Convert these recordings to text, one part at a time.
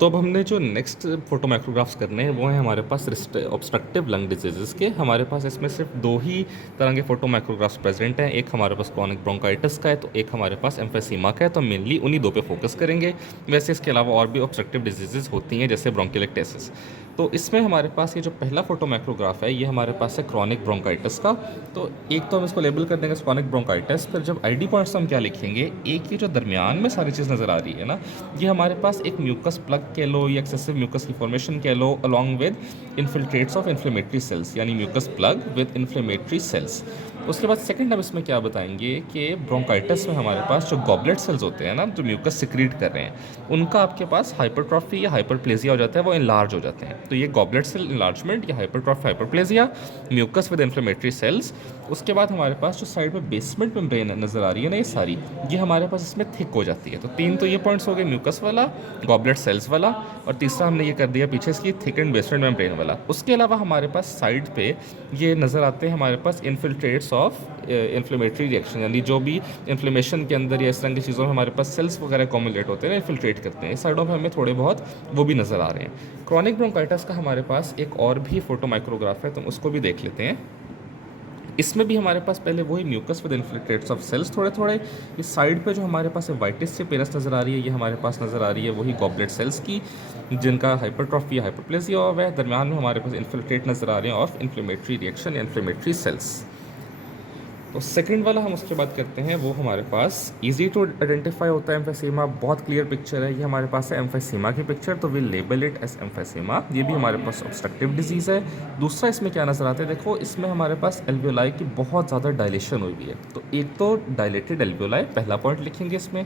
तो अब हमने जो नेक्स्ट फोटो माइक्रोग्राफ्स करने हैं वो है हमारे पास ऑब्स्ट्रक्टिव लंग डिजीजेस के। हमारे पास इसमें सिर्फ दो ही तरह के फोटो माइक्रोग्राफ्स प्रेजेंट हैं। एक हमारे पास क्रॉनिक ब्रोंकाइटिस का है, तो एक हमारे पास एम्फेसीमा का है। तो मेनली उन्हीं दो पे फोकस करेंगे। वैसे इसके अलावा और भी ऑब्स्ट्रक्टिव डिजीजेस होती हैं जैसे ब्रोंकिलेक्टेसिस। तो इसमें हमारे पास ये जो पहला फोटो माइक्रोग्राफ है ये हमारे पास है क्रॉनिक ब्रोंकाइटिस का। तो एक तो हम इसको लेबल कर देंगे क्रॉनिक ब्रोंकाइटिस। फिर जब आईडी पॉइंट्स हम क्या लिखेंगे, एक ये जो दरमियान में सारी चीज़ नज़र आ रही है ना, ये हमारे पास एक म्यूकस प्लग कह लो या एक्सेसिव म्यूकस की फॉर्मेशन कह लो along with infiltrates of inflammatory cells, यानी mucus plug with inflammatory cells. उसके बाद सेकंड हम इसमें क्या बताएंगे कि ब्रोंकाइटिस में हमारे पास जो गॉबलेट सेल्स होते हैं ना, जो म्यूकस सिक्रीट कर रहे हैं, उनका आपके पास हाइपरट्रॉफी या हाइपरप्लेजिया हो जाता है, वो इनलार्ज हो जाते हैं। तो ये गॉबलेट सेल इनलार्जमेंट या hypertrophy hyperplasia, mucus with inflammatory cells. उसके बाद हमारे पास जो साइड में बेसमेंट मेम्ब्रेन नज़र आ रही है ना, ये सारी ये हमारे पास इसमें थिक हो जाती है। तो तीन तो ये पॉइंट्स हो गए, म्यूकस वाला, गॉबलेट सेल्स वाला, और तीसरा हमने ये कर दिया पीछे इसकी थिक एंड बेसमेंट मेम्ब्रेन वाला। उसके अलावा हमारे पास साइड पे ये नज़र आते हैं हमारे पास इन्फिल्ट्रेट्स ऑफ इन्फ्लेमेटरी रिएक्शन, यानी जो भी इन्फ्लेमेशन के अंदर या इस तरह की चीज़ों में हमारे पास सेल्स वगैरह कॉमुलेट होते हैं, इन्फिल्ट्रेट करते हैं। इस साइडों में हमें थोड़े बहुत वो भी नज़र आ रहे हैं। क्रॉनिक ब्रोंकाइटिस का हमारे पास एक और भी फोटो माइक्रोग्राफ है, तो उसको भी देख लेते हैं। इसमें भी हमारे पास पहले वही mucus with infiltrates of cells थोड़े थोड़े। इस साइड पे जो हमारे पास वाइटिस से पेरस नज़र आ रही है, ये हमारे पास नज़र आ रही है वही गॉबलेट सेल्स की, जिनका हाइपरट्रॉफी या हाइपरप्लेजिया हुआ है। दरमियान में हमारे पास इन्फिल्ट्रेट नज़र आ रहे हैं ऑफ इन्फ्लेमेटरी रिएक्शन या इन्फ्लेमेटरी सेल्स। तो सेकंड वाला हम उसके बाद करते हैं, वो हमारे पास इजी टू आइडेंटिफाई होता है एम्फेसीमा। बहुत क्लियर पिक्चर है, ये हमारे पास है एम्फेसीमा की पिक्चर, तो विल लेबल इट एज एम्फेसीमा। ये भी हमारे पास ऑब्स्ट्रक्टिव डिजीज़ है। दूसरा इसमें क्या नज़र आता है, देखो इसमें हमारे पास एल्वियोलाई की बहुत ज़्यादा डायलेशन हुई हुई है। तो एक तो डायलेटेड एल्वियोलाई पहला पॉइंट लिखेंगे इसमें।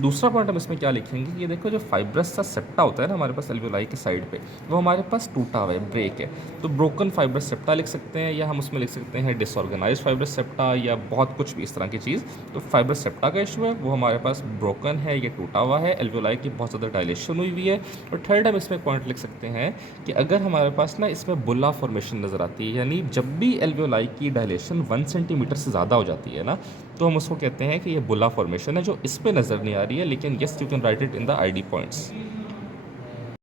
दूसरा पॉइंट हम इसमें क्या लिखेंगे, ये देखो जो फाइब्रस सा सेप्टा होता है ना हमारे पास एल्वियोलाई के साइड पे, वो हमारे पास टूटा हुआ है, ब्रेक है। तो ब्रोकन फाइब्रस सेप्टा लिख सकते हैं, या हम उसमें लिख सकते हैं डिसऑर्गेनाइज्ड फाइब्रस सेप्टा, या बहुत कुछ भी इस तरह की चीज़। तो फाइब्रस सेप्टा का इशू है, वो हमारे पास ब्रोकन है, ये टूटा हुआ है, एल्वियोलाई की बहुत ज़्यादा डायलेशन हुई हुई है। और थर्ड हम इसमें पॉइंट लिख सकते हैं कि अगर हमारे पास ना इसमें बुल्ला फॉर्मेशन नज़र आती है, यानी जब भी एल्वियोलाई की डायलेशन 1 सेंटीमीटर से ज़्यादा हो जाती है ना, तो हम उसको कहते हैं कि ये बुल्ला फॉर्मेशन है, जो इस पे नज़र नहीं आ रही है। लेकिन yes, you can write it in the ID points.